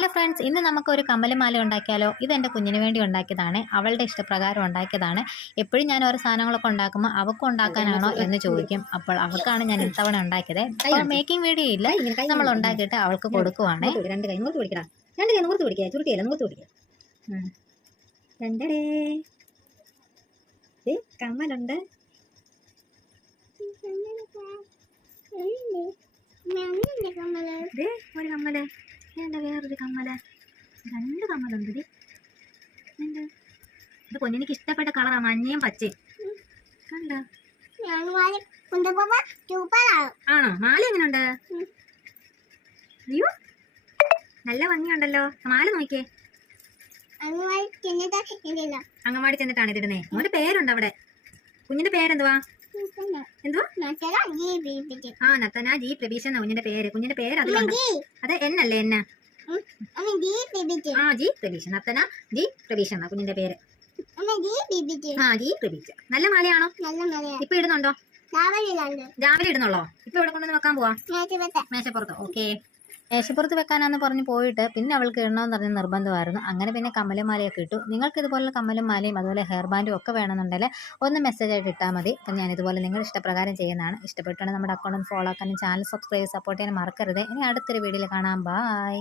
Hello friends, ഇന്ന് നമുക്കൊരു കമ്മലുമാല ഉണ്ടാക്കിയാലോ? ഇതെൻ്റെ കുഞ്ഞിന് വേണ്ടി ഉണ്ടാക്കിയതാണ്. അവളുടെ ഇഷ്ടപ്രകാരം ഉണ്ടാക്കിയതാണ്. എപ്പോഴും ഞാൻ ഓരോ സാധനങ്ങളൊക്കെ ഉണ്ടാക്കുമ്പോൾ അവൾക്കും ഉണ്ടാക്കാനാണോ എന്ന് ചോദിക്കും. അപ്പോൾ അവൾക്കാണ് ഞാൻ ഇത്തവണ ഉണ്ടാക്കിയത്. അപ്പോൾ മേക്കിംഗ് വീഡിയോ ഇല്ല, നമ്മൾ ഉണ്ടാക്കിയിട്ട് അവൾക്ക് കൊടുക്കുവാണ്. രണ്ട് കൈ നൂർത്ത് പിടിക്കണം, രണ്ട് കൈ നൂർത്ത് പിടിക്കുക, ചുരുട്ടിയല്ല നൂർത്ത് പിടിക്കുക. രണ്ടടേ കമ്മലുണ്ട്, ഒരു കമ്മല്, എന്താ വേറൊരു കമ്മല്, രണ്ട് കമ്മലുണ്ട്. ഇത് പൊന്നിനിക്ക് ഇഷ്ടപ്പെട്ട കളറാ, മഞ്ഞയും പച്ചയും. കണ്ടോ? ആണോ? മാല എങ്ങനെയുണ്ട്? അയ്യോ, നല്ല ഭംഗിയുണ്ടല്ലോ. മാല നോക്കിയേ. അങ്ങമാടി ചെന്നിട്ടാണ് ഇതിടുന്നേ. മോന്റെ പേരുണ്ട് അവിടെ. കുഞ്ഞിന്റെ പേരെന്തുവാ? എന്തുവാ? ആ, നത്തന ജി പ്രബീഷ് എന്ന കുഞ്ഞിന്റെ പേര്. കുഞ്ഞിന്റെ പേര് അതിലുണ്ട്. അത് എന്നല്ലേ? എന്ന? ആ, ജി പ്രബീഷ്. നത്തന ജി പ്രബീഷ് എന്ന കുഞ്ഞിന്റെ പേര്. ആ, ജി പ്രബീഷ്. നല്ല മാലയാണോ? ഇപ്പൊ ഇടുന്നുണ്ടോ? രാവിലെ ഇടുന്നുള്ളോ? ഇപ്പൊ ഇവിടെ കൊണ്ടുവന്ന് വെക്കാൻ പോവാ? മേശപ്പുറത്ത്. ഓക്കെ, മേശപ്പുറത്ത് വെക്കാനാന്ന് പറഞ്ഞ് പോയിട്ട് പിന്നെ അവൾക്ക് ഇടണമെന്ന് പറഞ്ഞ് നിർബന്ധമായിരുന്നു. അങ്ങനെ പിന്നെ കമ്മലും മാലയൊക്കെ ഇട്ടു. നിങ്ങൾക്ക് ഇതുപോലെ കമ്മലും മാലയും അതുപോലെ ഹെയർ ബാൻഡും ഒക്കെ വേണമെന്നുണ്ടെങ്കിൽ ഒന്ന് മെസ്സേജ് ആയിട്ട് ഇട്ടാൽ മതി. അപ്പം ഞാൻ ഇതുപോലെ നിങ്ങൾ ഇഷ്ടപ്രകാരം ചെയ്യുന്നതാണ്. ഇഷ്ടപ്പെട്ടാണ് നമ്മുടെ അക്കൗണ്ട് ഫോളോ ആക്കാനും ചാനൽ സബ്സ്ക്രൈബ് സപ്പോർട്ട് ചെയ്യാൻ മറക്കരുത്. ഇനി അടുത്തൊരു വീഡിയോയിൽ കാണാം. ബൈ.